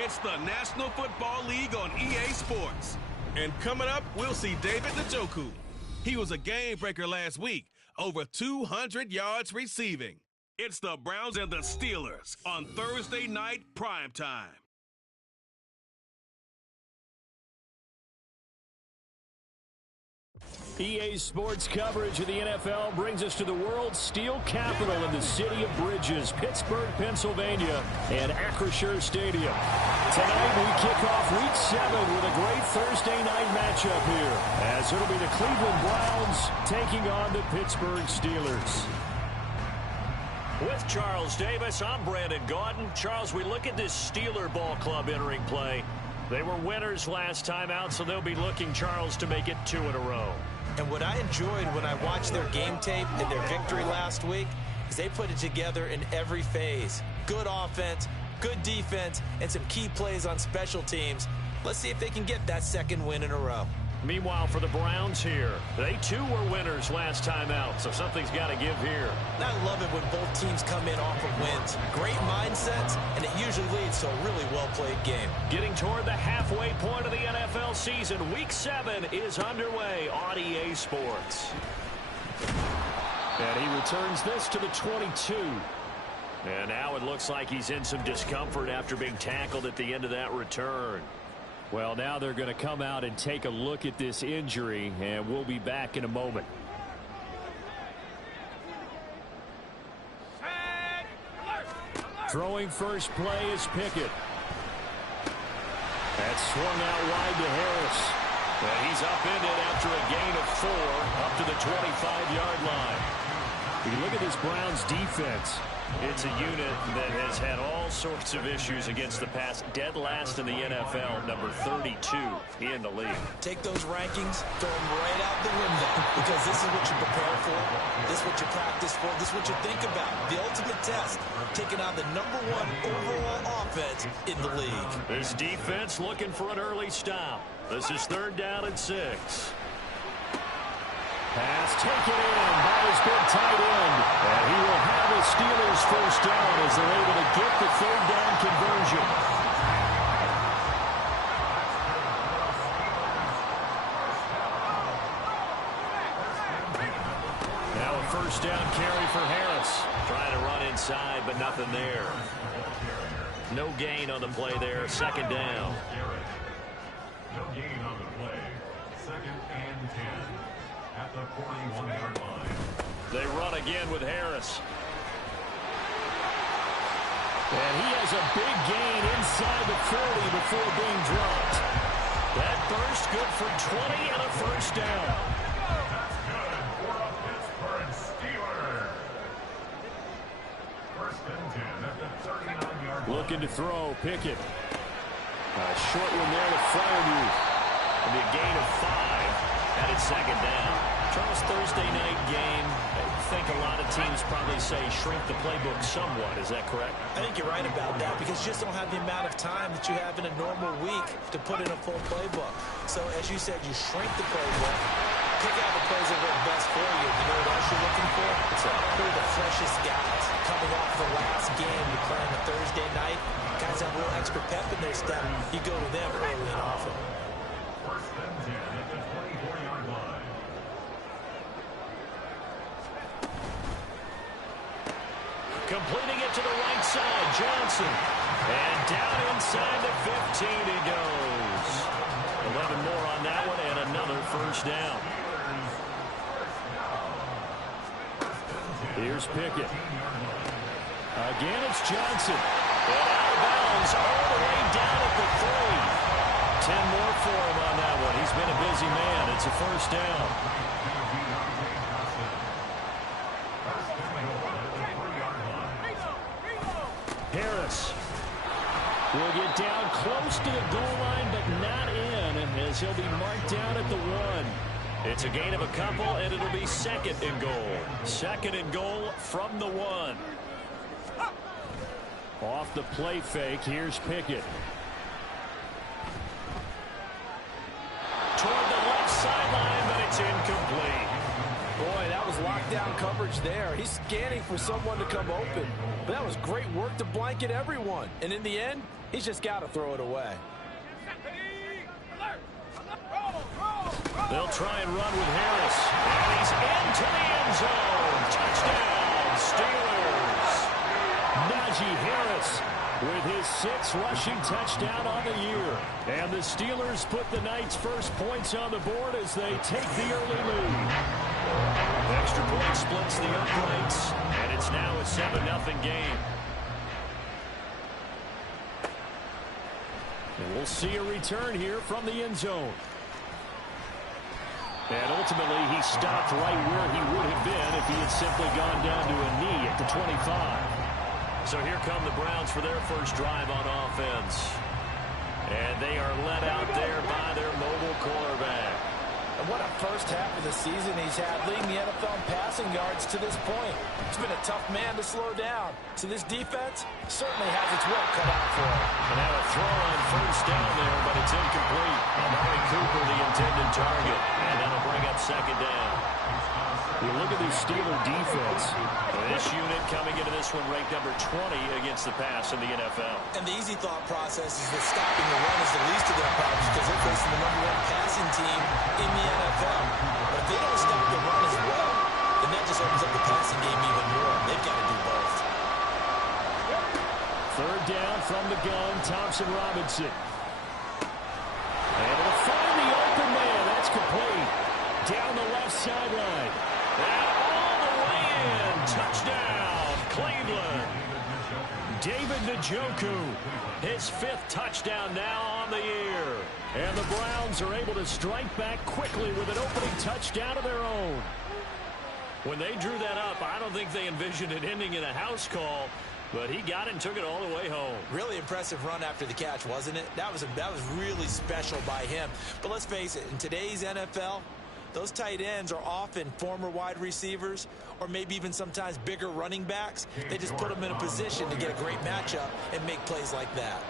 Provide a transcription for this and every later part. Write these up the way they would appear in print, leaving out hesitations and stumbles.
It's the National Football League on EA Sports. And coming up, we'll see David Njoku. He was a game breaker last week, over 200 yards receiving. It's the Browns and the Steelers on Thursday night primetime. EA Sports coverage of the NFL brings us to the world's steel capital in the city of Bridges, Pittsburgh, Pennsylvania, and Acrisure Stadium. Tonight we kick off Week 7 with a great Thursday night matchup here, as it'll be the Cleveland Browns taking on the Pittsburgh Steelers. With Charles Davis, I'm Brandon Gaudin. Charles, we look at this Steeler ball club entering play. They were winners last time out, so they'll be looking, Charles, to make it 2 in a row. And what I enjoyed when I watched their game tape and their victory last week is they put it together in every phase. Good offense, good defense, and some key plays on special teams. Let's see if they can get that second win in a row. Meanwhile, for the Browns here, they too were winners last time out, so something's got to give here. I love it when both teams come in off of wins. Great mindsets, and it usually leads to a really well-played game. Getting toward the halfway point of the NFL season, Week 7 is underway on EA Sports. And he returns this to the 22. And now it looks like he's in some discomfort after being tackled at the end of that return. Well, now they're going to come out and take a look at this injury, and we'll be back in a moment. Throwing first play is Pickett. That's swung out wide to Harris. And he's upended after a gain of 4 up to the 25-yard line. When you look at this Browns defense, it's a unit that has had all sorts of issues against the pass. Dead last in the NFL, number 32 in the league. Take those rankings, throw them right out the window, because this is what you prepare for, this is what you practice for, this is what you think about. The ultimate test, taking on the number 1 overall offense in the league. This defense looking for an early stop. This is 3rd down and 6. Pass taken in by his big tight end. And he will have a Steelers first down as they're able to get the 3rd down conversion. Now a first down carry for Harris. Trying to run inside, but nothing there. No gain on the play there. 2nd down. No gain on the play. 2nd and 10. At the 41-yard line. They run again with Harris. And he has a big gain inside the 40 before being dropped. That burst good for 20 and a first down. That's good for a Pittsburgh Steeler. 1st and 10 at the 39-yard line. Looking to throw, Pickett. A short one there to Fireview. It'll be a gain of 5 at its 2nd down. Charles, Thursday night game, I think a lot of teams probably say shrink the playbook somewhat. Is that correct? I think you're right about that, because you just don't have the amount of time that you have in a normal week to put in a full playbook. So, as you said, you shrink the playbook, pick out the plays that work best for you. You know what else you're looking for? It's who are the freshest guys coming off the last game. You play on a Thursday night, guys have a little extra pep in their step. You go to them early and often. 1st and 10 at the 24-yard line. Completing it to the right side, Johnson. And down inside the 15 he goes. 11 more on that one and another first down. Here's Pickett. Again, it's Johnson. And out of bounds all the way down at the 3. 10 more for him on that one. He's been a busy man. It's a first down. Harris will get down close to the goal line, but not in, as he'll be marked down at the 1. It's a gain of a couple, and it'll be 2nd and goal. 2nd and goal from the 1. Off the play fake, here's Pickett. Toward the left sideline, but it's incomplete. Boy, that was lockdown coverage there. He's scanning for someone to come open. But that was great work to blanket everyone. And in the end, he's just got to throw it away. They'll try and run with Harris. And he's into the end zone. Touchdown, Steelers. Najee Harris with his 6th rushing touchdown on the year. And the Steelers put the night's first points on the board as they take the early lead. Extra point splits the uprights, and it's now a 7-0 game. And we'll see a return here from the end zone. And ultimately, he stopped right where he would have been if he had simply gone down to a knee at the 25. So here come the Browns for their first drive on offense. And they are led out there by their mobile quarterback. And what a first half of the season he's had, leading the NFL in passing yards to this point. It's been a tough man to slow down. So this defense certainly has its work cut out for him. And now a throw on first down there, but it's incomplete. Amari Cooper, the intended target. And that'll bring up second down. You look at this Steeler defense. This unit coming into this one ranked number 20 against the pass in the NFL. And the easy thought process is that stopping the run is the least of their problems because they're facing the #1 passing team in the NFL. But if they don't stop the run as well, then that just opens up the passing game even more. They've got to do both. Third down from the gun, Thompson Robinson. And it'll find the open man. That's complete. Down the left sideline. And all the way in. Touchdown, Cleveland. David Njoku, his 5th touchdown now on the year. And the Browns are able to strike back quickly with an opening touchdown of their own. When they drew that up, I don't think they envisioned it ending in a house call, but he got it and took it all the way home. Really impressive run after the catch, wasn't it? That was really special by him. But let's face it, in today's NFL, those tight ends are often former wide receivers or maybe even sometimes bigger running backs. They just put them in a position to get a great matchup and make plays like that.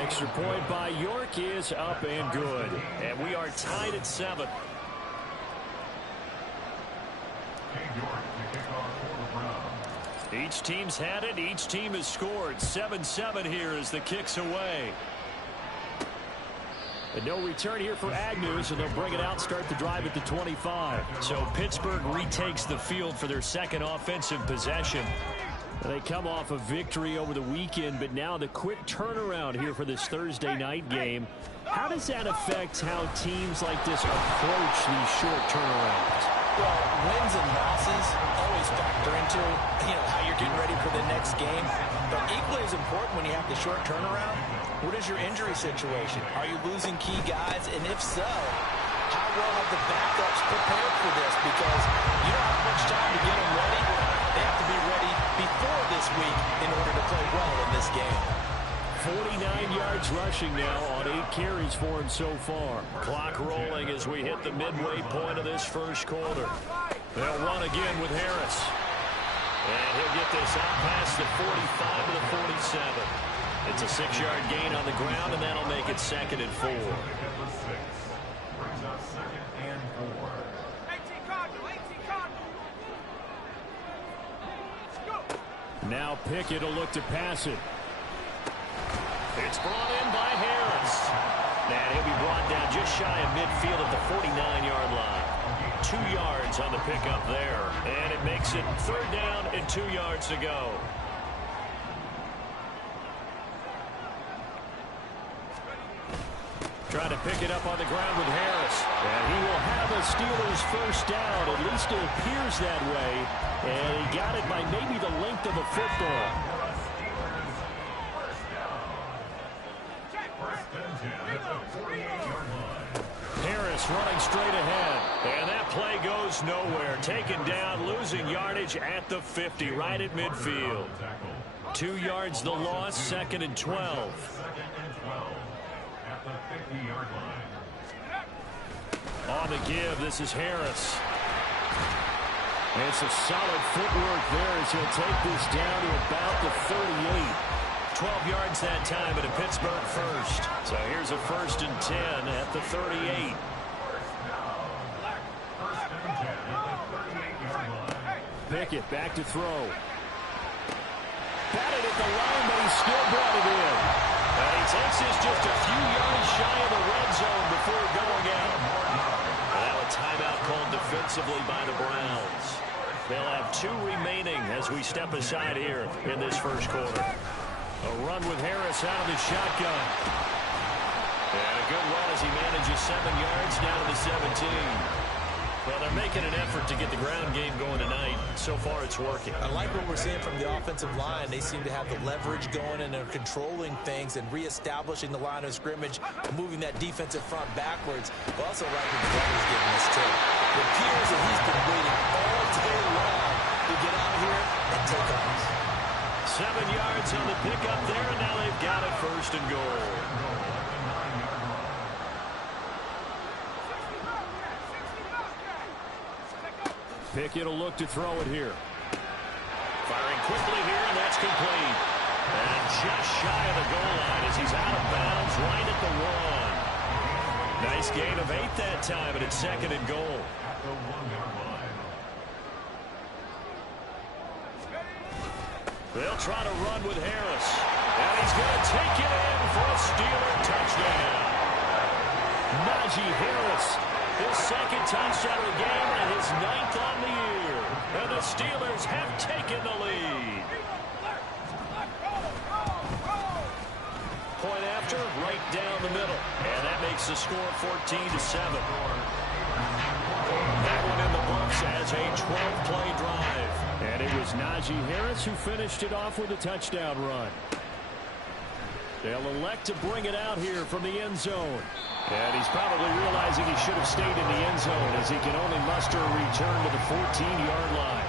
Extra point by York is up and good. And we are tied at 7. Each team's had it. Each team has scored. 7-7 here as the kick's away. And no return here for Agnew, so they'll bring it out, start the drive at the 25. So Pittsburgh retakes the field for their second offensive possession. They come off a victory over the weekend, but now the quick turnaround here for this Thursday night game. How does that affect how teams like this approach these short turnarounds? Well, wins and losses always factor into how you're getting ready for the next game. But equally as important when you have the short turnaround, what is your injury situation? Are you losing key guys? And if so, how well have the backups prepared for this? Because you don't have much time to get them ready. They have to be ready before this week in order to play well in this game. 49 yards rushing now on 8 carries for him so far. Clock rolling as we hit the midway point of this first quarter. They'll run again with Harris. And he'll get this out past the 45 to the 47. It's a 6-yard gain on the ground, and that'll make it 2nd and 4. Now Pickett will look to pass it. It's brought in by Harris. And he'll be brought down just shy of midfield at the 49-yard line. 2 yards on the pickup there. And it makes it 3rd down and 2 yards to go. Trying to pick it up on the ground with Harris. And he will have a Steelers first down. At least it appears that way. And he got it by maybe the length of a football. Harris running straight ahead. And that play goes nowhere. Taken down, losing yardage at the 50, right at midfield. 2 yards the loss, 2nd and 12. On the give, this is Harris. And it's a solid footwork there as he'll take this down to about the 38. 12 yards that time at a Pittsburgh first. So here's a 1st and 10 at the 38. Pickett back to throw. Batted at the line, but he still brought it in. And he takes this just a few yards shy of the red zone before going out. Now a timeout called defensively by the Browns. They'll have 2 remaining as we step aside here in this first quarter. A run with Harris out of the shotgun. And a good run as he manages 7 yards down to the 17. Well, they're making an effort to get the ground game going tonight. So far, it's working. I like what we're seeing from the offensive line. They seem to have the leverage going, and they're controlling things and reestablishing the line of scrimmage, moving that defensive front backwards. But also like what the runner's giving us, too. It appears that he's been waiting all day long to get out of here and take off. 7 yards on the pickup there, and now they've got it first and goal. Pickett will look to throw it here. Firing quickly here, and that's complete. And just shy of the goal line as he's out of bounds right at the 1. Nice gain of 8 that time, and it's second and goal. They'll try to run with Harris. And he's going to take it in for a Steeler touchdown. Najee Harris, his second touchdown of the game and his 9th on the year. And the Steelers have taken the lead. Point after, right down the middle. And that makes the score 14-7. That one in the books as a 12-play drive. And it was Najee Harris who finished it off with a touchdown run. They'll elect to bring it out here from the end zone. And he's probably realizing he should have stayed in the end zone as he can only muster a return to the 14-yard line.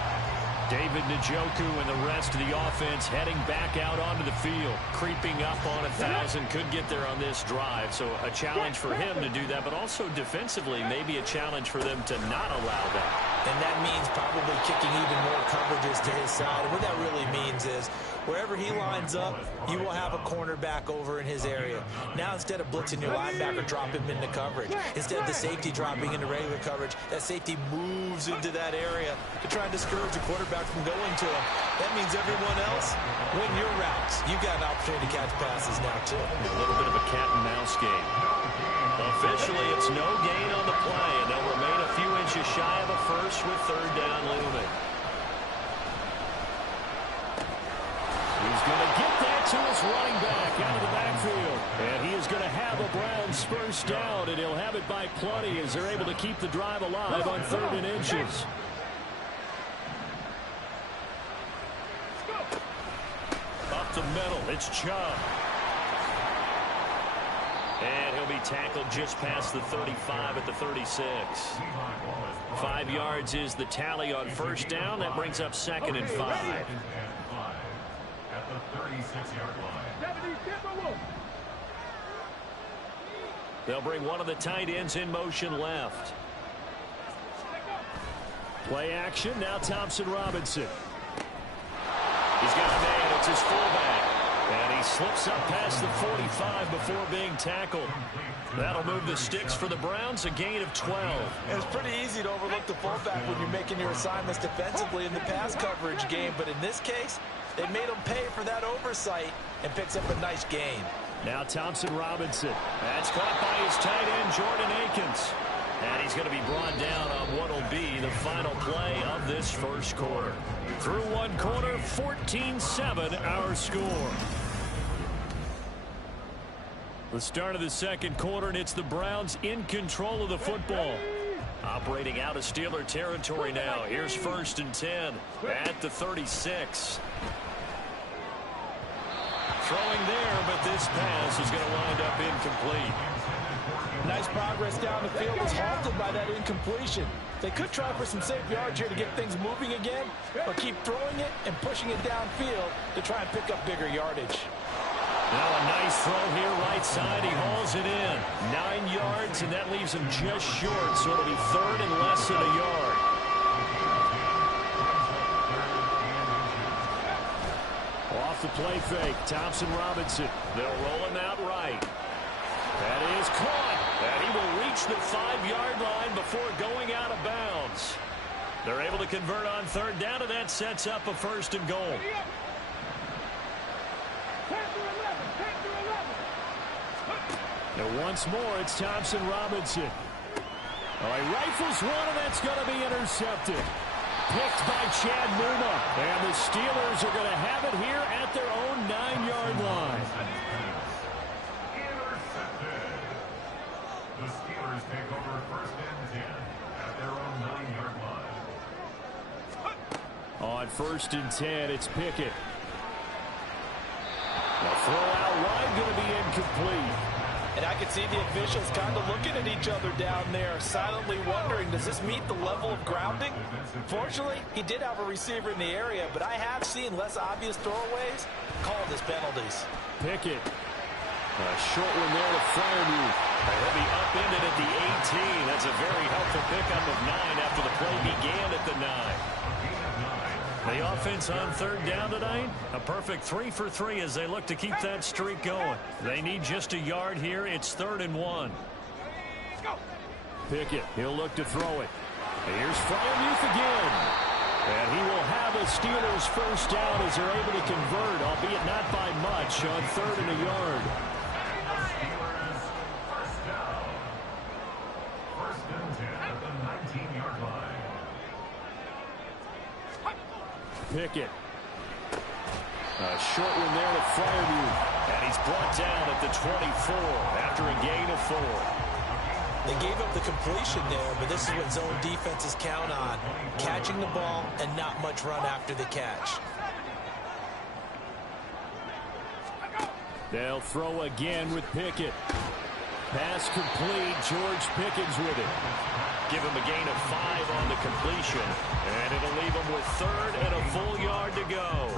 David Njoku and the rest of the offense heading back out onto the field, creeping up on 1,000. Could get there on this drive, so a challenge for him to do that, but also defensively maybe a challenge for them to not allow that. And that means probably kicking even more coverages to his side. And what that really means is wherever he lines up, you will have a cornerback over in his area. Now instead of blitzing your linebacker, drop him into coverage. Instead of the safety dropping into regular coverage, that safety moves into that area to try and discourage the quarterback from going to him. That means everyone else, win your routes. You've got an opportunity to catch passes now, too. A little bit of a cat and mouse game. Officially, it's no gain on the play, and they'll remain a few inches shy of a first with 3rd down looming. He's going to get that to his running back out of the backfield. And he is going to have a Browns first down, and he'll have it by plenty as they're able to keep the drive alive on 3rd and inches. Up the middle, it's Chubb. And he'll be tackled just past the 35 at the 36. 5 yards is the tally on first down. That brings up 2nd and 5. At the 36-yard line. They'll bring one of the tight ends in motion left. Play action, now Thompson Robinson. He's got a man, it's his fullback. And he slips up past the 45 before being tackled. That'll move the sticks for the Browns, a gain of 12. It's pretty easy to overlook the fullback when you're making your assignments defensively in the pass coverage game. But in this case, they made him pay for that oversight and picks up a nice gain. Now Thompson Robinson. That's caught by his tight end, Jordan Akins. And he's going to be brought down on what will be the final play of this first quarter. Through one quarter, 14-7 our score. The start of the second quarter, and it's the Browns in control of the football. Operating out of Steeler territory now. Here's 1st and 10 at the 36. Throwing there, but this pass is going to wind up incomplete. Nice progress down the field is halted by that incompletion. They could try for some safe yards here to get things moving again, or keep throwing it and pushing it downfield to try and pick up bigger yardage. Now a nice throw here right side. He hauls it in. 9 yards, and that leaves him just short, so it'll be 3rd and less than a yard. Off the play fake, Thompson Robinson. They'll roll him out right. That is caught. And he will reach the 5-yard line before going out of bounds. They're able to convert on third down, and that sets up a 1st and goal. Now once more, it's Thompson Robinson. Oh, he rifles one, and that's going to be intercepted. Picked by Chad Muma. And the Steelers are going to have it here at their own 9-yard line. Intercepted. The Steelers take over 1st and 10 at their own 9-yard line. On 1st and 10, it's Pickett. The throw out wide going to be incomplete. And I can see the officials kind of looking at each other down there, silently wondering, does this meet the level of grounding? Fortunately, he did have a receiver in the area, but I have seen less obvious throwaways called as penalties. Pickett. A short one there to Freiermuth. He'll be upended at the 18. That's a very helpful pickup of 9 after the play began at the 9. The offense on third down tonight, a perfect 3 for 3 as they look to keep that streak going. They need just a yard here. It's 3rd and 1. Pickett, he'll look to throw it. Here's Freiermuth again. And he will have a Steelers 1st down as they're able to convert, albeit not by much, on 3rd and a yard. Steelers 1st down. 1st and 10 at the 19-yard line. Pickett. A short one there to Freiermuth. And he's brought down at the 24 after a gain of 4. They gave up the completion there, but this is what zone defenses count on. Catching the ball and not much run after the catch. They'll throw again with Pickett. Pass complete. George Pickens with it. Give him a gain of 5 on the completion. And it'll leave him with 3rd and a full yard to go.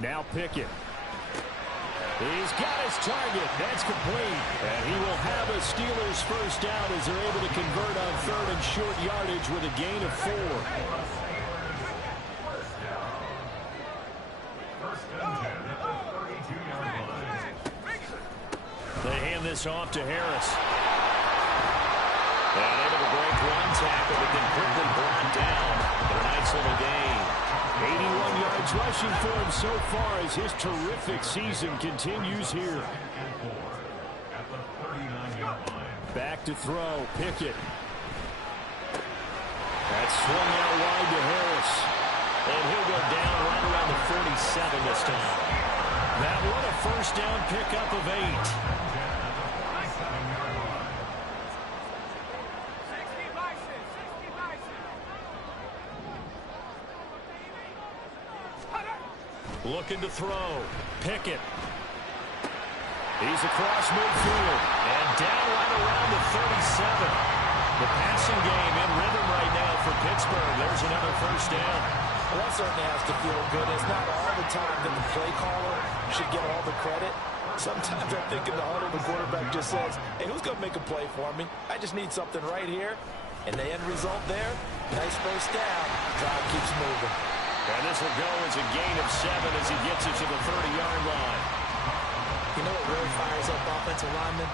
Now Pickett. He's got his target. That's complete. And he will have a Steelers 1st down as they're able to convert on 3rd and short yardage with a gain of 4. They hand this off to Harris. And able to break one tackle, but then quickly brought down for a nice little gain. 81 yards rushing for him so far as his terrific season continues here. Back to throw, Pickett. That's swung out wide to Harris. And he'll go down right around the 47 this time. That one a 1st down pickup of 8. Looking to throw. Pickett. He's across midfield. And down right around the 37. The passing game in rhythm right now for Pittsburgh. There's another 1st down. Well, that certainly has to feel good. It's not all the time that the play caller should get all the credit. Sometimes I think in the huddle, the quarterback just says, hey, who's going to make a play for me? I just need something right here. And the end result there, nice 1st down. Drive keeps moving. And this will go as a gain of 7 as he gets it to the 30-yard line. You know what really fires up offensive linemen?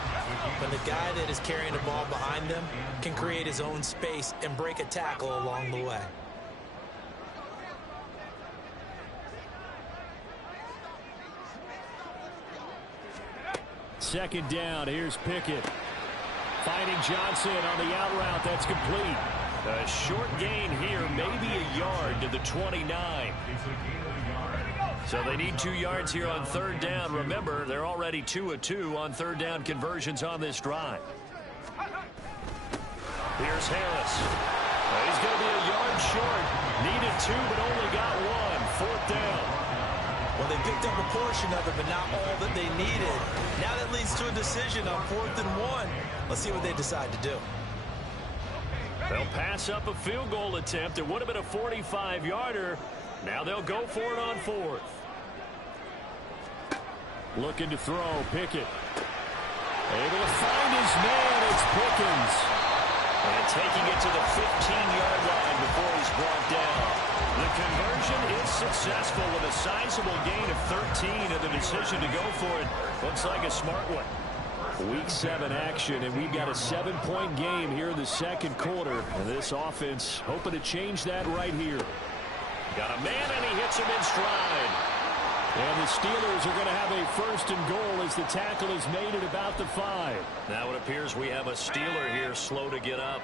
When the guy that is carrying the ball behind them can create his own space and break a tackle along the way. Second down, here's Pickett. Finding Johnson on the out route, that's complete. A short gain here, maybe a yard to the 29. So they need 2 yards here on 3rd down. Remember, they're already 2 of 2 on 3rd down conversions on this drive. Here's Harris. He's going to be a yard short. Needed 2, but only got 1. 4th down. Well, they picked up a portion of it, but not all that they needed. Now that leads to a decision on 4th and 1. Let's see what they decide to do. They'll pass up a field goal attempt. It would have been a 45-yarder. Now they'll go for it on 4th. Looking to throw, Pickett. Able to find his man, it's Pickens. And taking it to the 15-yard line before he's brought down. The conversion is successful with a sizable gain of 13, and the decision to go for it looks like a smart one. Week 7 action, and we've got a 7-point game here in the second quarter. And this offense hoping to change that right here. Got a man, and he hits him in stride. And the Steelers are going to have a first and goal as the tackle is made at about the 5. Now it appears we have a Steeler here slow to get up.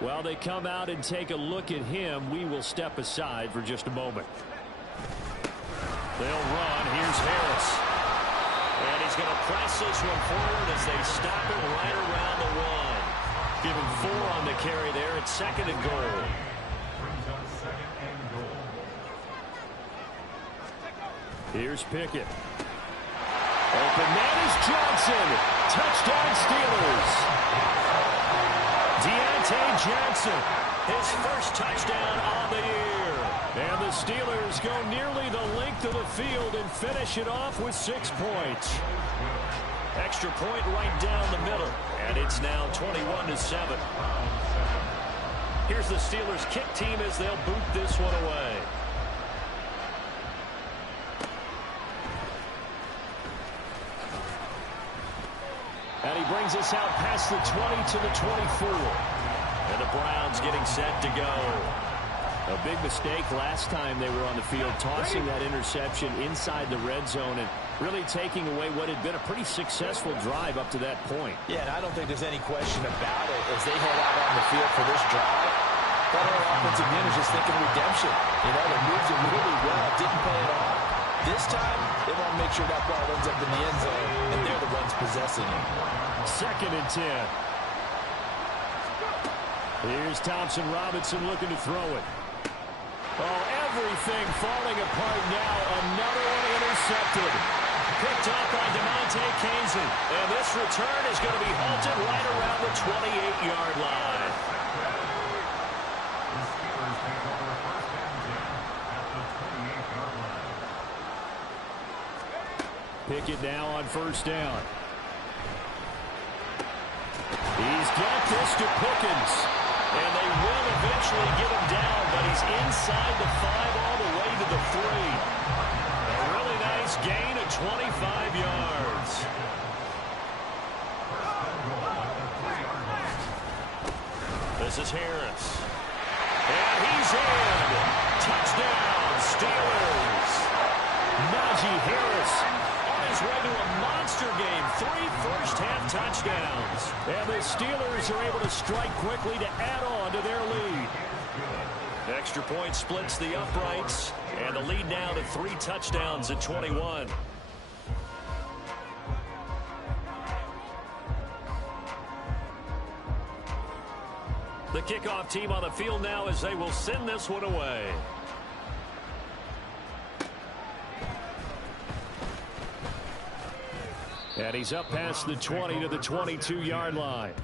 While they come out and take a look at him, we will step aside for just a moment. They'll run. Here's Harris. And he's going to press this one forward as they stop it right around the 1. Give him 4 on the carry there. It's second and goal. Here's Pickett. Open man is Johnson. Touchdown Steelers. Deontay Johnson, his first touchdown on the year. And the Steelers go nearly the length of the field and finish it off with 6 points. Extra point right down the middle. And it's now 21-7. Here's the Steelers kick team as they'll boot this one away. And he brings us out past the 20 to the 24. And the Browns getting set to go. A big mistake last time they were on the field, tossing that interception inside the red zone and really taking away what had been a pretty successful drive up to that point. Yeah, and I don't think there's any question about it as they head out on the field for this drive. That whole offensive unit is just thinking redemption. You know, they moved it really well, didn't play it off. This time, they want to make sure that ball ends up in the end zone, and they're the ones possessing it. Second and 10. Here's Thompson Robinson looking to throw it. Oh, everything falling apart now. Another one intercepted. Picked up by DeMonte Kazin. And this return is going to be halted right around the 28-yard line. Pickett now on first down. He's got this to Pickens. And they will eventually get him down, but he's inside the 5 all the way to the 3. A really nice gain of 25 yards. This is Harris. And he's in. Touchdown, Steelers. Najee Harris on his way to a monster game. 3 first-half touchdowns. And the Steelers are able to strike quickly to add on to their lead. Extra point splits the uprights. And the lead now to 3 touchdowns at 21. The kickoff team on the field now as they will send this one away. And he's up past the 20 to the 22-yard line.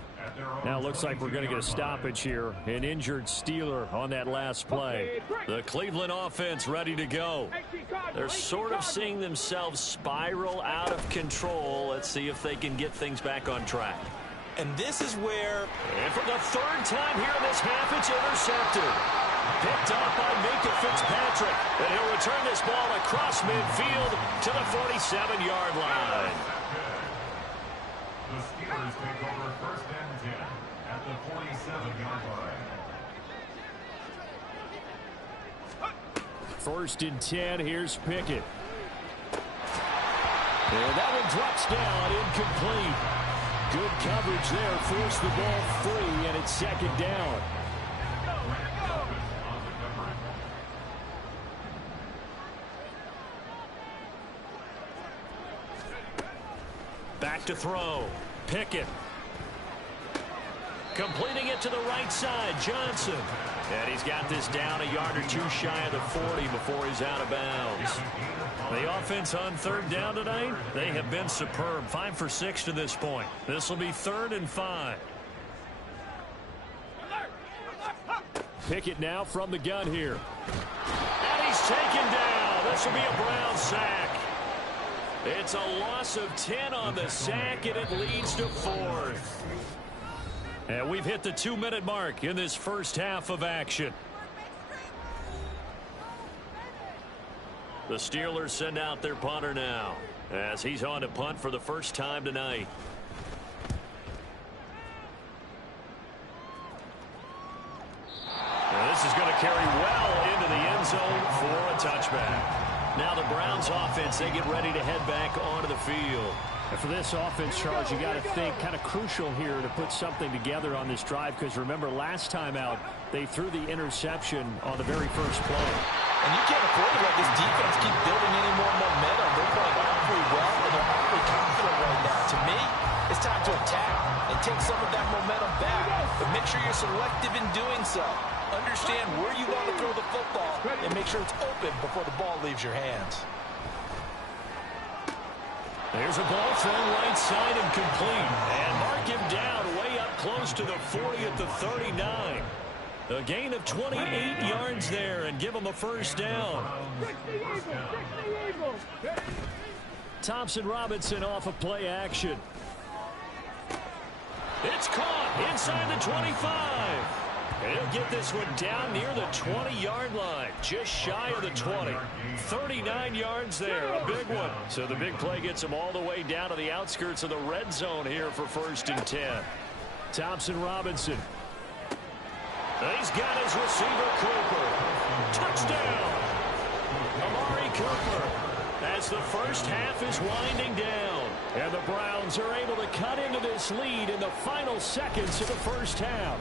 Now it looks like we're going to get a stoppage here. An injured Steeler on that last play. The Cleveland offense ready to go. They're sort of seeing themselves spiral out of control. Let's see if they can get things back on track. And this is where... And for the 3rd time here in this half, it's intercepted. Picked up by Minka Fitzpatrick. And he'll return this ball across midfield to the 47-yard line. The Steelers take over first and 10 at the 47-yard line. First and 10, here's Pickett. And that one drops down, incomplete. Good coverage there, forced the ball free, and it's second down. Back to throw. Pickett. Completing it to the right side, Johnson. And he's got this down a yard or 2 shy of the 40 before he's out of bounds. The offense on 3rd down tonight, they have been superb. 5 for 6 to this point. This will be 3rd and 5. Pickett now from the gun here. And he's taken down. This will be a Brown sack. It's a loss of 10 on the sack, and it leads to 4th. And we've hit the 2-minute mark in this first half of action. The Steelers send out their punter now as he's on to punt for the first time tonight. And this is going to carry well into the end zone for a touchback. Now the Browns offense, they get ready to head back onto the field. And for this offense, Charles, you got to think kind of crucial here to put something together on this drive, because remember last time out they threw the interception on the very first play. And you can't afford to let this defense keep building any more momentum. They're playing awfully well, and they're awfully confident right now. To me, it's time to attack and take some of that momentum back. But make sure you're selective in doing so. Understand where you want to throw the football and make sure it's open before the ball leaves your hands. There's a ball thrown right side and complete. And mark him down way up close to the 40 at the 39. A gain of 28 yards there and give him a first down. Thompson Robinson off of play action. It's caught inside the 25. And he'll get this one down near the 20-yard line, just shy of the 20. 39 yards there, a big one. So the big play gets him all the way down to the outskirts of the red zone here for 1st and 10. Thompson Robinson. He's got his receiver, Cooper. Touchdown! Amari Cooper. As the first half is winding down. And the Browns are able to cut into this lead in the final seconds of the first half.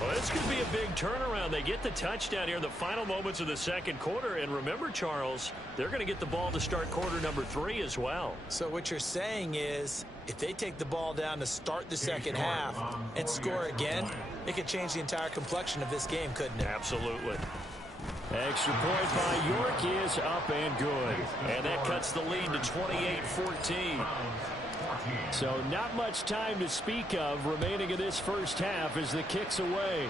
Well, this could be a big turnaround. They get the touchdown here in the final moments of the second quarter. And remember, Charles, they're going to get the ball to start quarter number 3 as well. So what you're saying is, if they take the ball down to start the second half and score again, it could change the entire complexion of this game, couldn't it? Absolutely. Extra point by York is up and good. And that cuts the lead to 28-14. So not much time to speak of remaining in this first half as the kick's away.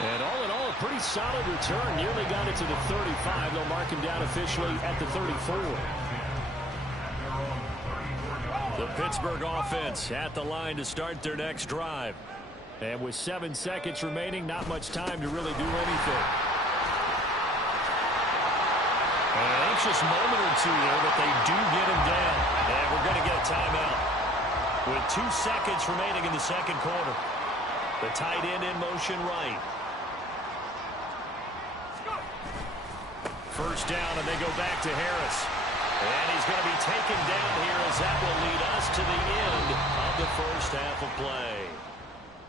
And all in all, a pretty solid return. Nearly got it to the 35. They'll mark him down officially at the 34. The Pittsburgh offense at the line to start their next drive. And with 7 seconds remaining, not much time to really do anything. An anxious moment or two there, but they do get him down. And we're going to get a timeout. With 2 seconds remaining in the second quarter. The tight end in motion right. First down, and they go back to Harris. And he's going to be taken down here as that will lead us to the end of the first half of play.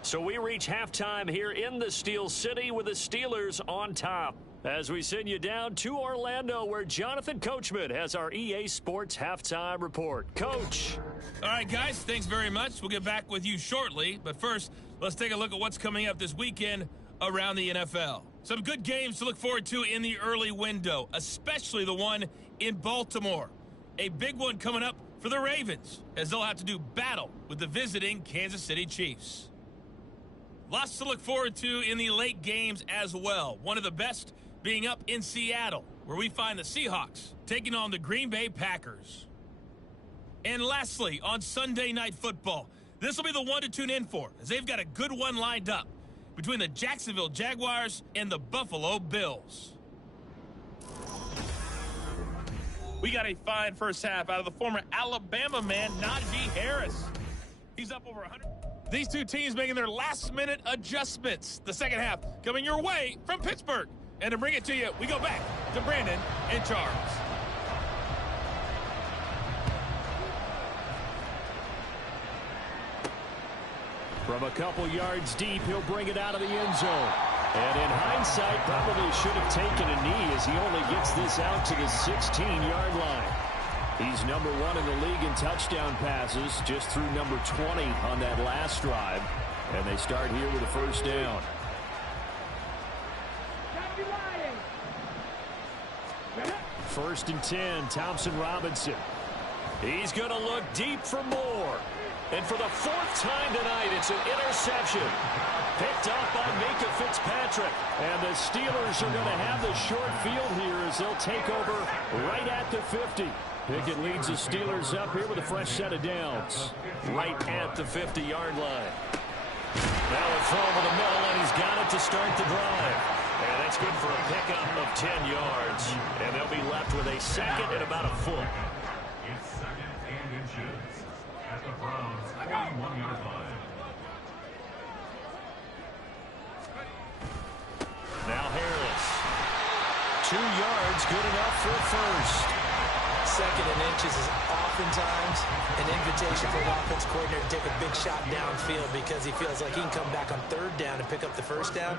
So we reach halftime here in the Steel City with the Steelers on top. As we send you down to Orlando, where Jonathan Coachman has our EA Sports halftime report. Coach. All right, guys, thanks very much. We'll get back with you shortly. But first, let's take a look at what's coming up this weekend around the NFL. Some good games to look forward to in the early window, especially the one in Baltimore. A big one coming up for the Ravens, as they'll have to do battle with the visiting Kansas City Chiefs. Lots to look forward to in the late games as well. One of the best being up in Seattle, where we find the Seahawks taking on the Green Bay Packers. And lastly, on Sunday Night Football, this will be the one to tune in for, as they've got a good one lined up between the Jacksonville Jaguars and the Buffalo Bills. We got a fine first half out of the former Alabama man, Najee Harris. He's up over 100. These two teams making their last-minute adjustments. The second half coming your way from Pittsburgh. And to bring it to you, we go back to Brandon and Charles. From a couple yards deep, he'll bring it out of the end zone. And in hindsight, probably should have taken a knee as he only gets this out to the 16-yard line. He's number 1 in the league in touchdown passes, just through number 20 on that last drive. And they start here with a first down. First and 10, Thompson Robinson. He's going to look deep for more. And for the 4th time tonight, it's an interception. Picked up by Micah Fitzpatrick. And the Steelers are going to have the short field here as they'll take over right at the 50. Pickett leads the Steelers up here with a fresh set of downs. Right at the 50-yard line. Now a throw over the middle, and he's got it to start the drive. And that's good for a pickup of 10 yards. And they'll be left with a second and about a foot. It's second and inches at the Browns' 41-yard line. Now Harris. 2 yards, good enough for a first. Second and inches is oftentimes an invitation for an offense coordinator to take a big shot downfield because he feels like he can come back on third down and pick up the first down.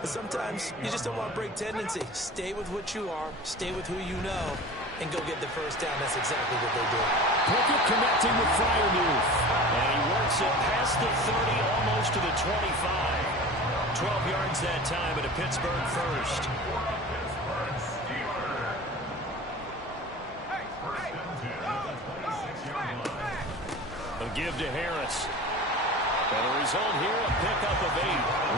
But sometimes you just don't want to break tendency. Stay with what you are, stay with who you know, and go get the first down. That's exactly what they did. Pickett connecting with Freiermuth. And he works it past the 30, almost to the 25. 12 yards that time at a Pittsburgh first. A give to Harris. And the result here, a pickup of 8.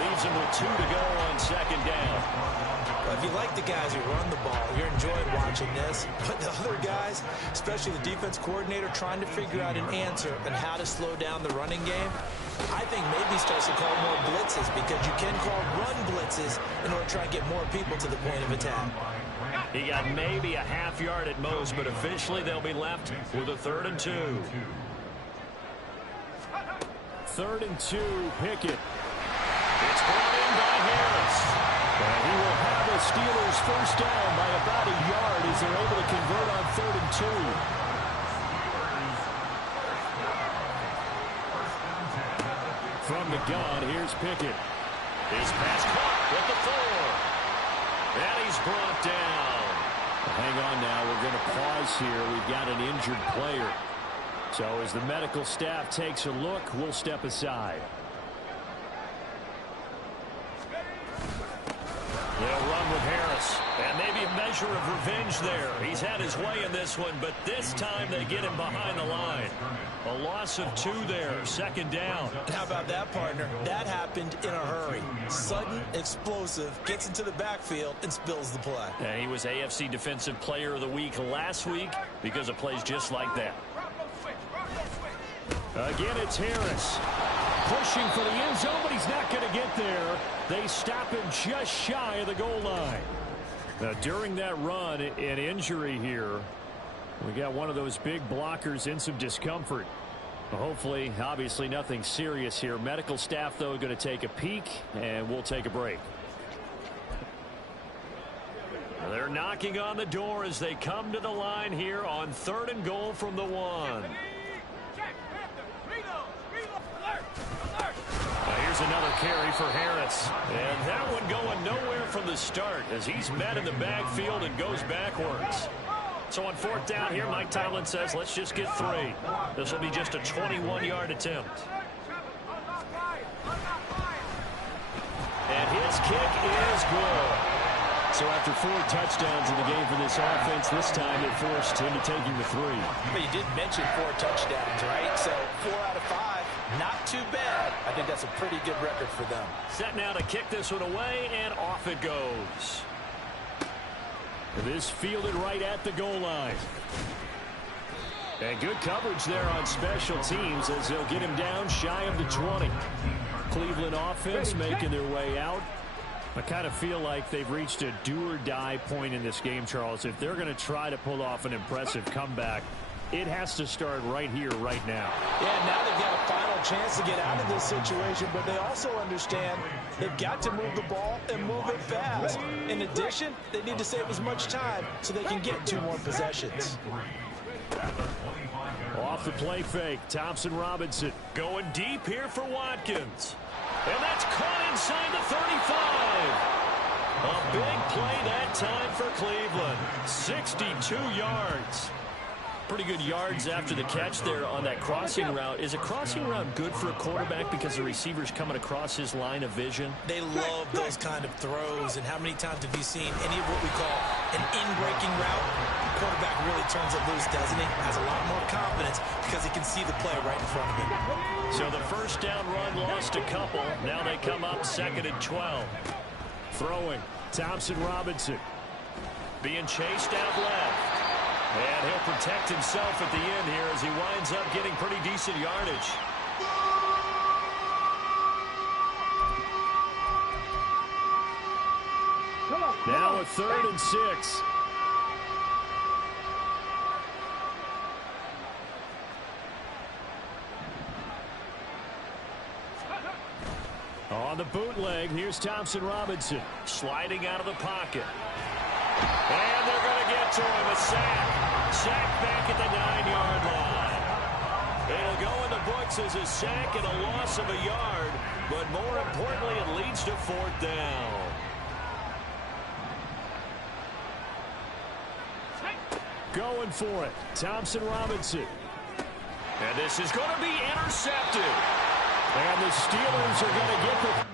Leaves him with 2 to go on second down. Well, if you like the guys who run the ball, you're enjoying watching this. But the other guys, especially the defense coordinator, trying to figure out an answer on how to slow down the running game, I think maybe starts to call more blitzes because you can call run blitzes in order to try and get more people to the point of attack. He got maybe a half yard at most, but officially they'll be left with a 3rd and 2. 3rd and 2, Pickett. It's brought in by Harris. And he will have the Steelers first down by about a yard as they're able to convert on 3rd and 2. From the gun, here's Pickett. His pass caught with the 4. And he's brought down. Hang on now. We're going to pause here. We've got an injured player. So as the medical staff takes a look, we'll step aside. They'll run with Harris. And maybe a measure of revenge there. He's had his way in this one, but this time they get him behind the line. A loss of 2 there, second down. How about that, partner? That happened in a hurry. Sudden, explosive, gets into the backfield, and spills the play. And he was AFC Defensive Player of the Week last week because of plays just like that. Again, it's Harris. Pushing for the end zone, but he's not going to get there. They stop him just shy of the goal line. Now, during that run, an injury here. We got one of those big blockers in some discomfort. Hopefully, obviously, nothing serious here. Medical staff, though, going to take a peek, and we'll take a break. They're knocking on the door as they come to the line here on 3rd and goal from the 1. Here's another carry for Harris. And that one going nowhere from the start as he's met in the backfield and goes backwards. So on 4th down here, Mike Tomlin says, let's just get 3. This will be just a 21-yard attempt. And his kick is good. So after 4 touchdowns in the game for this offense, this time it forced him to taking the 3. But you did mention 4 touchdowns, right? So 4 out of 5, not too bad. I think that's a pretty good record for them. Set now to kick this one away, and off it goes. This fielded right at the goal line. And good coverage there on special teams as they'll get him down shy of the 20. Cleveland offense making their way out. I kind of feel like they've reached a do-or-die point in this game, Charles. If they're going to try to pull off an impressive comeback, it has to start right here, right now. Yeah, now they've got a final chance to get out of this situation, but they also understand they've got to move the ball and move it fast. In addition, they need to save as much time so they can get 2 more possessions. Off the play fake, Thompson Robinson. Going deep here for Watkins. And that's caught inside the 35. A big play that time for Cleveland. 62 yards. Pretty good yards after the catch there on that crossing route. Is a crossing route good for a quarterback because the receiver's coming across his line of vision? They love those kind of throws. And how many times have you seen any of what we call an in-breaking route? The quarterback really turns it loose, doesn't he? Has a lot more confidence because he can see the play right in front of him. So the first down run lost a couple. Now they come up 2nd and 12. Throwing, Thompson Robinson. Being chased out left. And he'll protect himself at the end here as he winds up getting pretty decent yardage. Now a 3rd and 6. On the bootleg, here's Thompson Robinson sliding out of the pocket. And they're going to get to him. A sack. Sack back at the 9-yard line. It'll go in the books as a sack and a loss of a yard. But more importantly, it leads to 4th down. Going for it. Thompson Robinson. And this is going to be intercepted. And the Steelers are going to get the...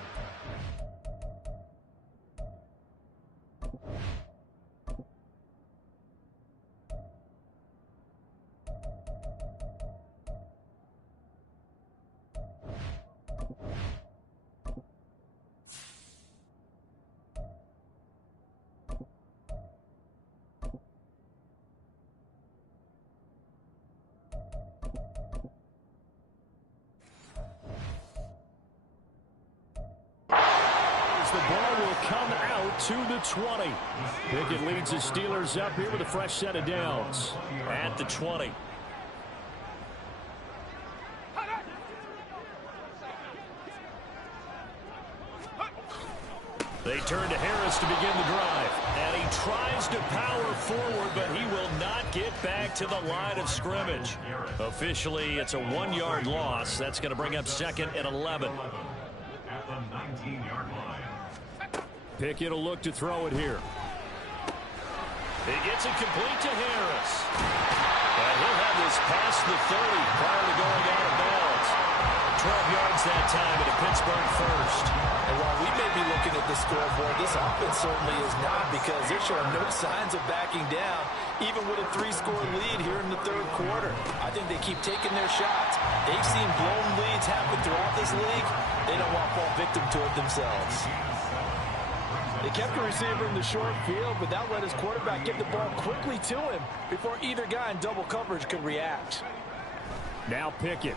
The ball will come out to the 20. Pickett leads the Steelers up here with a fresh set of downs. At the 20. They turn to Harris to begin the drive. And he tries to power forward, but he will not get back to the line of scrimmage. Officially, it's a 1-yard loss. That's going to bring up 2nd and 11. At the 19-yard line. Pickett will look to throw it here. He gets it complete to Harris. And he'll have this past the 30 prior to going out of bounds. 12 yards that time at a Pittsburgh first. And while we may be looking at the scoreboard, this offense certainly is not, because they're showing no signs of backing down, even with a 3-score lead here in the 3rd quarter. I think they keep taking their shots. They've seen blown leads happen throughout this league. They don't want to fall victim to it themselves. They kept the receiver in the short field, but that let his quarterback get the ball quickly to him before either guy in double coverage could react. Now Pickett.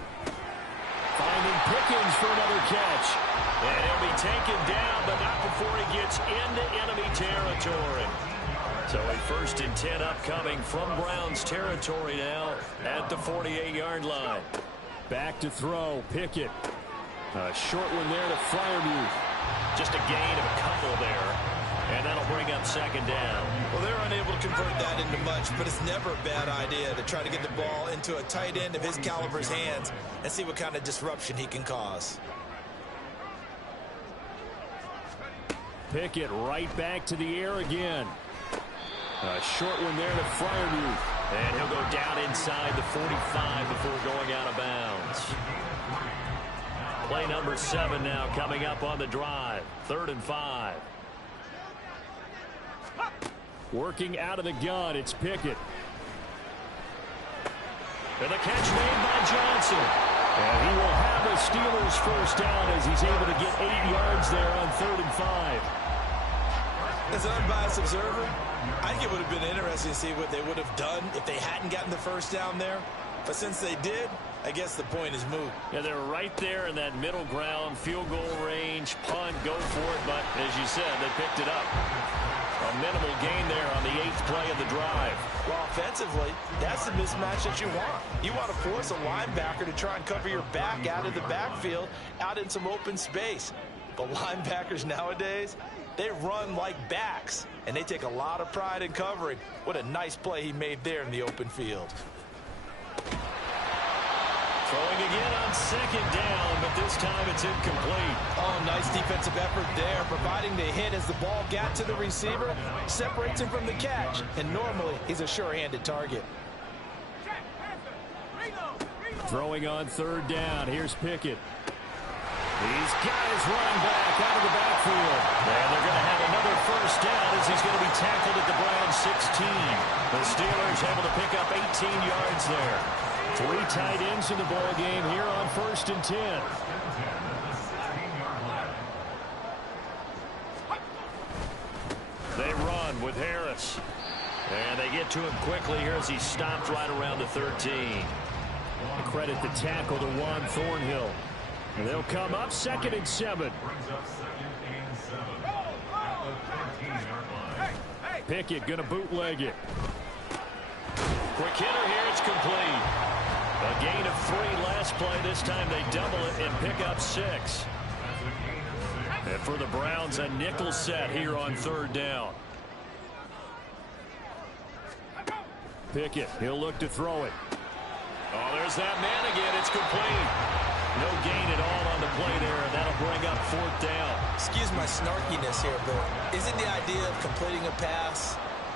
Finding Pickens for another catch. And he'll be taken down, but not before he gets into enemy territory. So a 1st and 10 upcoming from Browns territory now at the 48-yard line. Back to throw, Pickett. A short one there to Freiermuth. Just a gain of a couple there. And that'll bring up 2nd down. Well, they're unable to convert that into much, but it's never a bad idea to try to get the ball into a tight end of his caliber's hands and see what kind of disruption he can cause. Pickett right back to the air again. A short one there to Freiermuth. And he'll go down inside the 45 before going out of bounds. Play number 7 now coming up on the drive. 3rd and 5. Working out of the gun, it's Pickett. And the catch made by Johnson. And he will have a Steelers first down as he's able to get 8 yards there on 3rd and 5. As an unbiased observer, I think it would have been interesting to see what they would have done if they hadn't gotten the first down there. But since they did, I guess the point is moot. Yeah, they're right there in that middle ground, field goal range, punt, go for it. But as you said, they picked it up. A minimal gain there on the 8th play of the drive. Well, offensively, that's the mismatch that you want. You want to force a linebacker to try and cover your back out of the backfield, out in some open space. But linebackers nowadays, they run like backs, and they take a lot of pride in covering. What a nice play he made there in the open field. Throwing again on 2nd down, but this time it's incomplete. Oh, nice defensive effort there, providing the hit as the ball got to the receiver, separates him from the catch, and normally he's a sure-handed target. Throwing on 3rd down, here's Pickett. He's got his running back out of the backfield. And they're going to have another first down as he's going to be tackled at the Browns 16. The Steelers able to pick up 18 yards there. 3 tight ends in the ball game here on 1st and 10. They run with Harris. And they get to him quickly here as he stopped right around the 13. Credit the tackle to Juan Thornhill. And they'll come up 2nd and 7. Pickett going to bootleg it. Quick hitter here. It's complete. A gain of 3 last play. This time they double it and pick up 6. And for the Browns, a nickel set here on 3rd down. Pickett, he'll look to throw it. Oh, there's that man again. It's complete. No gain at all on the play there, and that'll bring up 4th down. Excuse my snarkiness here, but isn't the idea of completing a pass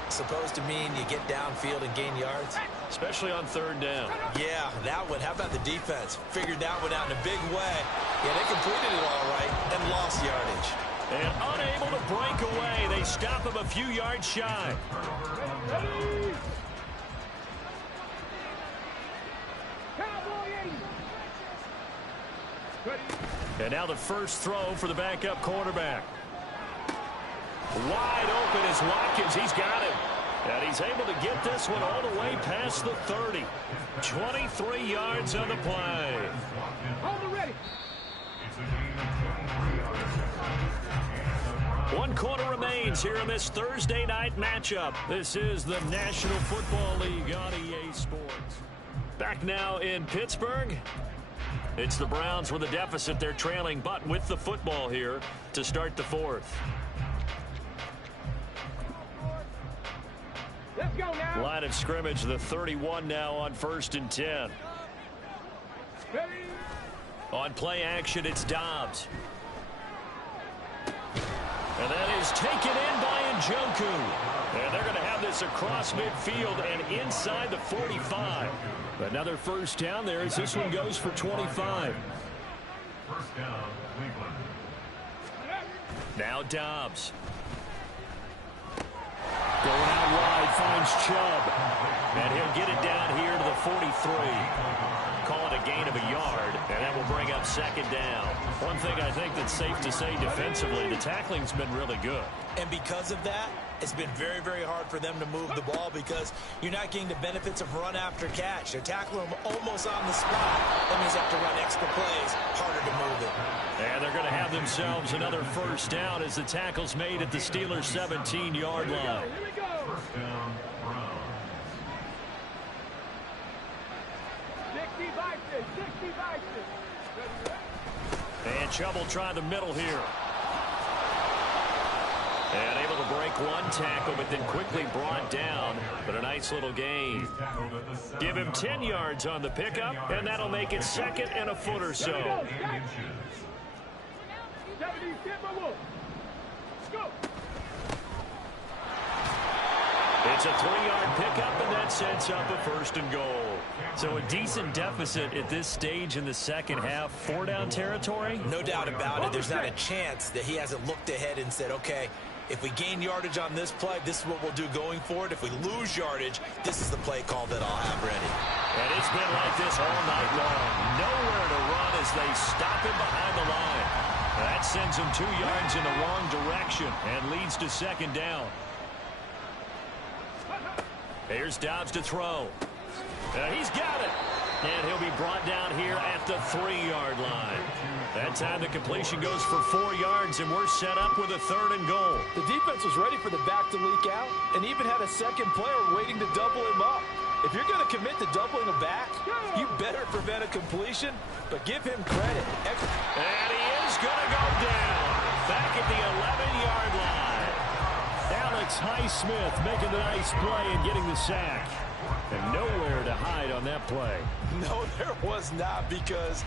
supposed to mean you get downfield and gain yards? Especially on 3rd down. Yeah, that one. How about the defense? Figured that one out in a big way. Yeah, they completed it all right and lost yardage. And unable to break away, they stop him a few yards shy. And now the first throw for the backup quarterback. Wide open is Watkins. He's got him. And he's able to get this one all the way past the 30. 23 yards on the play. One quarter remains here in this Thursday night matchup. This is the National Football League on EA Sports. Back now in Pittsburgh. It's the Browns with a deficit. They're trailing, but with the football here to start the 4th. Let's go now. Line of scrimmage, the 31 now on 1st and 10. Ready. On play action, it's Dobbs. And that is taken in by Njoku. And they're going to have this across midfield and inside the 45. Another first down there as this one goes for 25. First down, Cleveland. Now Dobbs. Going out wide, finds Chubb. And he'll get it down here to the 43. Call it a gain of a yard, and that will bring up 2nd down. One thing I think that's safe to say defensively, the tackling's been really good. And because of that, it's been very, very hard for them to move the ball because you're not getting the benefits of run after catch. They're tackling them almost on the spot. That means they have to run extra plays, harder to move it. And they're going to have themselves another first down as the tackle's made at the Steelers' 17-yard line. Here we go. First down, Browns. 60 Vikings. 60 Vikings. And Chubb will try the middle here. And able to break one tackle, but then quickly brought down. But a nice little gain. Give him 10 yards on the pickup, and that'll make it 2nd and a foot or so. It's a 3-yard pickup, and that sets up a 1st and goal. So a decent deficit at this stage in the second half. 4-down territory? No doubt about it. There's not a chance that he hasn't looked ahead and said, okay, if we gain yardage on this play, this is what we'll do going forward. If we lose yardage, this is the play call that I'll have ready. And it's been like this all night long. Nowhere to run as they stop him behind the line. That sends him 2 yards in the wrong direction and leads to 2nd down. Here's Dobbs to throw. He's got it. And he'll be brought down here at the 3-yard line. That time the completion goes for 4 yards, and we're set up with a 3rd and goal. The defense was ready for the back to leak out and even had a second player waiting to double him up. If you're going to commit to doubling a back, you better prevent a completion, but give him credit. And he is going to go down back at the 11-yard line. Alex Highsmith making the nice play and getting the sack. And nowhere to hide on that play. No, there was not, because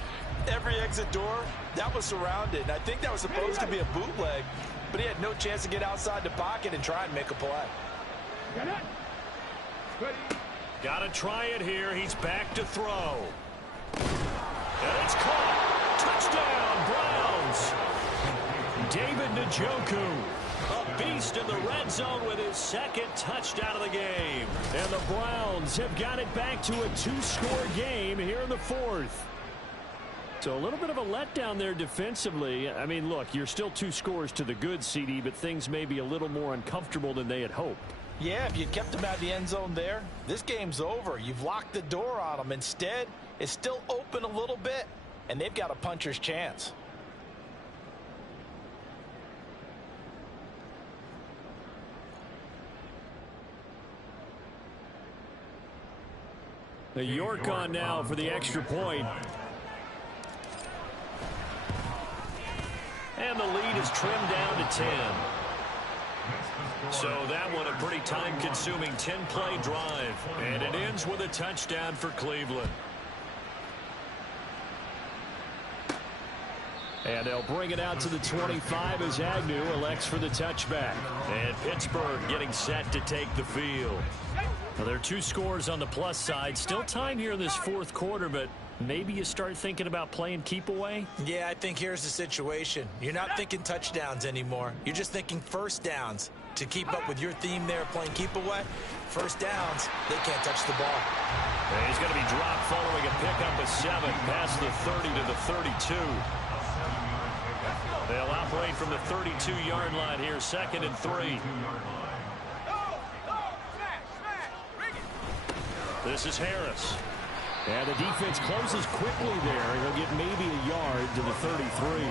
every exit door, that was surrounded. I think that was supposed to be a bootleg, but he had no chance to get outside the pocket and try and make a play. Got to try it here. He's back to throw. And it's caught. Touchdown, Browns. David Njoku. A beast in the red zone with his 2nd touchdown of the game. And the Browns have got it back to a 2-score game here in the 4th. So a little bit of a letdown there defensively. I mean, look, you're still 2 scores to the good, CD, but things may be a little more uncomfortable than they had hoped. Yeah, if you kept him out of the end zone there, this game's over. You've locked the door on him. Instead, it's still open a little bit, and they've got a puncher's chance. The York on now for the extra point. And the lead is trimmed down to 10. So that one a pretty time-consuming 10-play drive. And it ends with a touchdown for Cleveland. And they'll bring it out to the 25 as Agnew elects for the touchback. And Pittsburgh getting set to take the field. Well, there are 2 scores on the plus side. Still time here in this fourth quarter, but maybe you start thinking about playing keep away? Yeah, I think here's the situation. You're not thinking touchdowns anymore. You're just thinking first downs. To keep up with your theme there, playing keep away, first downs, they can't touch the ball. And he's going to be dropped following a pickup of 7 past the 30 to the 32. They'll operate from the 32-yard line here, 2nd and 3. This is Harris. And the defense closes quickly there. He'll get maybe a yard to the 33.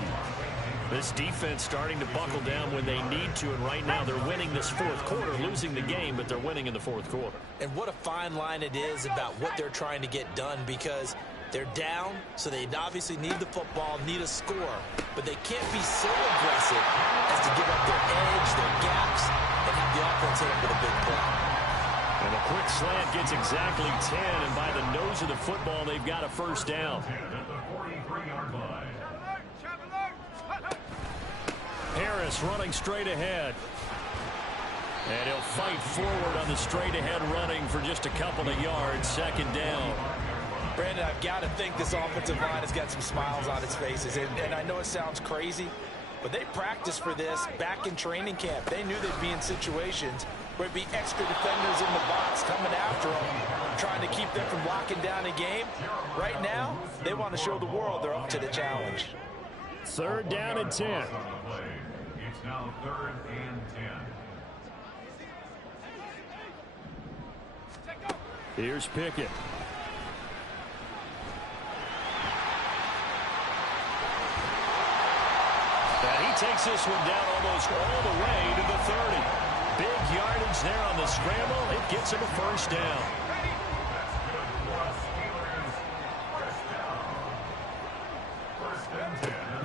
This defense starting to buckle down when they need to, and right now they're winning this fourth quarter, losing the game, but they're winning in the fourth quarter. And what a fine line it is about what they're trying to get done, because they're down, so they obviously need the football, need a score, but they can't be so aggressive as to give up their edge, their gaps, and have the offense hit them with a big play. And a quick slant gets exactly 10, and by the nose of the football, they've got a first down. Harris running straight ahead. And he'll fight forward on the straight-ahead running for just a couple of yards, 2nd down. Brandon, I've got to think this offensive line has got some smiles on its faces. And I know it sounds crazy, but they practiced for this back in training camp. They knew they'd be in situations where it'd be extra defenders in the box coming after them, trying to keep them from locking down a game. Right now, they want to show the world they're up to the challenge. 3rd down and 10. It's now 3rd and 10. Here's Pickett. And he takes this one down almost all the way to the 30. Big yardage there on the scramble. It gets him a first down.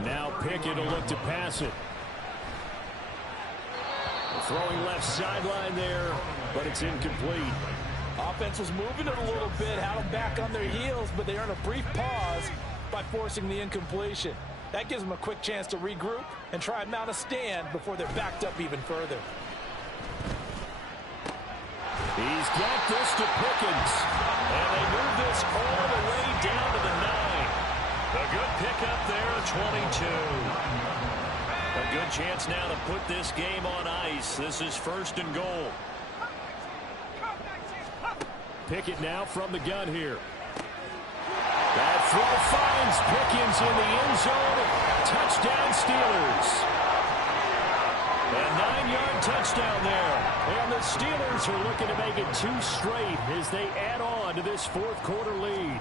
Now Pickett will look to pass it. Throwing left sideline there, but it's incomplete. Offense was moving it a little bit, had them back on their heels, but they earn a brief pause by forcing the incompletion. That gives them a quick chance to regroup and try and mount a stand before they're backed up even further. He's got this to Pickens, and they move this all the way down to the 9. A good pickup there at 22. A good chance now to put this game on ice. This is 1st and goal. Pickett now from the gun here. That throw finds Pickens in the end zone. Touchdown Steelers. A 9-yard touchdown there. And the Steelers are looking to make it 2 straight as they add on to this fourth quarter lead.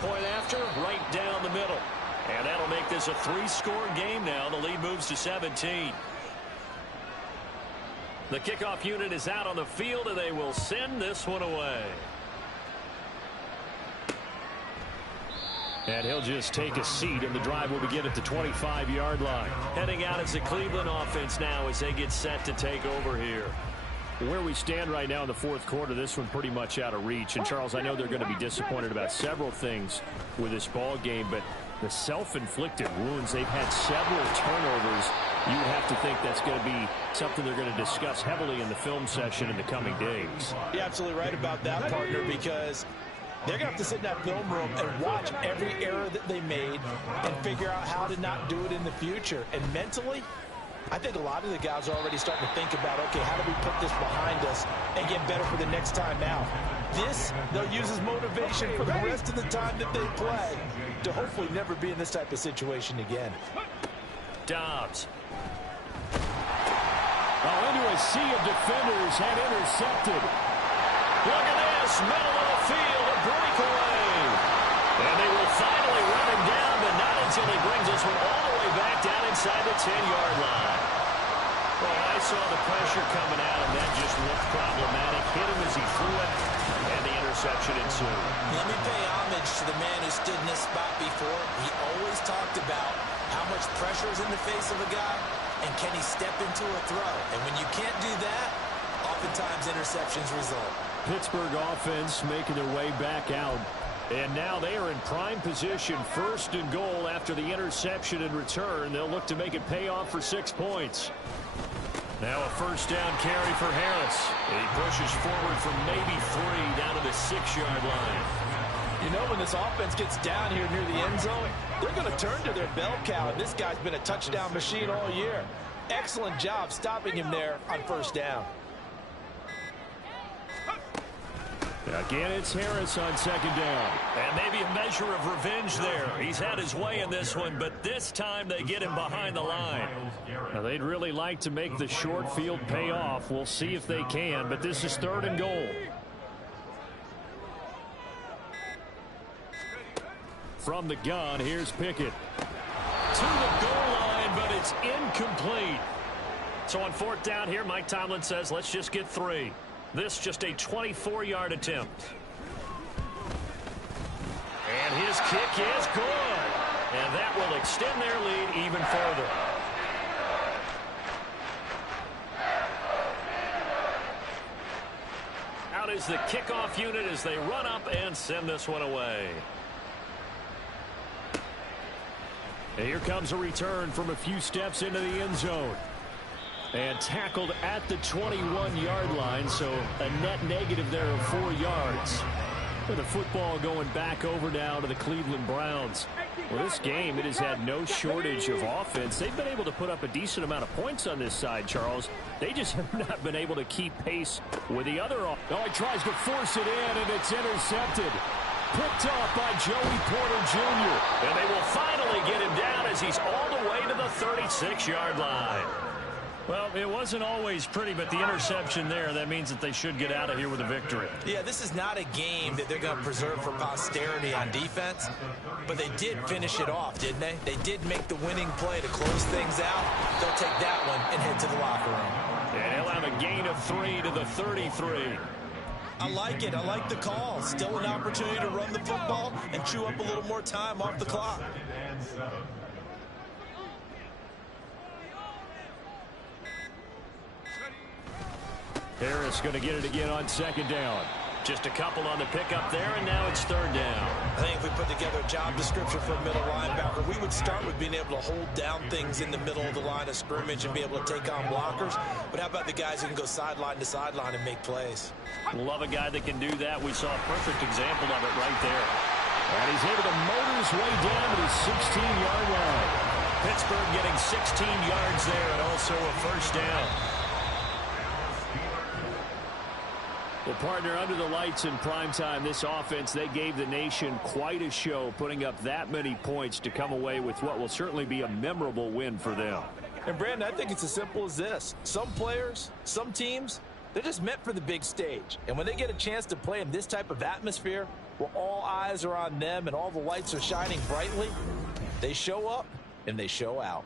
Point after, right down the middle. And that'll make this a 3-score game now. The lead moves to 17. The kickoff unit is out on the field, and they will send this one away. And he'll just take a seat, and the drive will begin at the 25-yard line. Heading out is the Cleveland offense now as they get set to take over here. Where we stand right now in the fourth quarter, this one pretty much out of reach. And, Charles, I know they're going to be disappointed about several things with this ball game, but the self-inflicted wounds, they've had several turnovers. You have to think that's going to be something they're going to discuss heavily in the film session in the coming days. You're absolutely right about that, partner, because they're going to have to sit in that film room and watch every error that they made and figure out how to not do it in the future. And mentally, I think a lot of the guys are already starting to think about, okay, how do we put this behind us and get better for the next time out? This, they'll use as motivation for the rest of the time that they play to hopefully never be in this type of situation again. Dobbs. Oh, into a sea of defenders and intercepted. Look at this, middle of the field, a breakaway. And they will finally run him down, but not until he brings this one all the way back down inside the 10-yard line. Well, I saw the pressure coming at him. That just looked problematic. Hit him as he threw it, and the interception ensued. Let me pay homage to the man who stood in this spot before. He always talked about how much pressure is in the face of a guy, and can he step into a throw. And when you can't do that, oftentimes interceptions result. Pittsburgh offense making their way back out. And now they are in prime position, 1st and goal after the interception and return. They'll look to make it pay off for 6 points. Now a 1st down carry for Harris. He pushes forward from maybe 3 down to the 6-yard line. You know, when this offense gets down here near the end zone, they're going to turn to their bell cow. This guy's been a touchdown machine all year. Excellent job stopping him there on 1st down. Again, it's Harris on 2nd down. And maybe a measure of revenge there. He's had his way in this one, but this time they get him behind the line. Now, they'd really like to make the short field pay off. We'll see if they can, but this is 3rd and goal. From the gun, here's Pickett. To the goal line, but it's incomplete. So on 4th down here, Mike Tomlin says, let's just get 3. This just a 24-yard attempt. And his kick is good. And that will extend their lead even further. Out is the kickoff unit as they run up and send this one away. And here comes a return from a few steps into the end zone. And tackled at the 21-yard line, so a net negative there of 4 yards. With the football going back over now to the Cleveland Browns. Well, this game, it has had no shortage of offense. They've been able to put up a decent amount of points on this side, Charles. They just have not been able to keep pace with the other. Oh, he tries to force it in, and it's intercepted. Picked off by Joey Porter Jr. And they will finally get him down as he's all the way to the 36-yard line. Well, it wasn't always pretty, but the interception there, that means that they should get out of here with a victory. Yeah, this is not a game that they're going to preserve for posterity on defense, but they did finish it off, didn't they? They did make the winning play to close things out. They'll take that one and head to the locker room. And he'll have a gain of 3 to the 33. I like it. I like the call. Still an opportunity to run the football and chew up a little more time off the clock. Harris going to get it again on 2nd down. Just a couple on the pickup there, and now it's 3rd down. I think if we put together a job description for a middle linebacker, we would start with being able to hold down things in the middle of the line of scrimmage and be able to take on blockers. But how about the guys who can go sideline to sideline and make plays? Love a guy that can do that. We saw a perfect example of it right there. And he's able to motor his way down to the 16-yard line. Pittsburgh getting 16 yards there and also a 1st down. Well, partner, under the lights in primetime, this offense, they gave the nation quite a show, putting up that many points to come away with what will certainly be a memorable win for them. And, Brandon, I think it's as simple as this. Some players, some teams, they're just meant for the big stage. And when they get a chance to play in this type of atmosphere, where all eyes are on them and all the lights are shining brightly, they show up and they show out.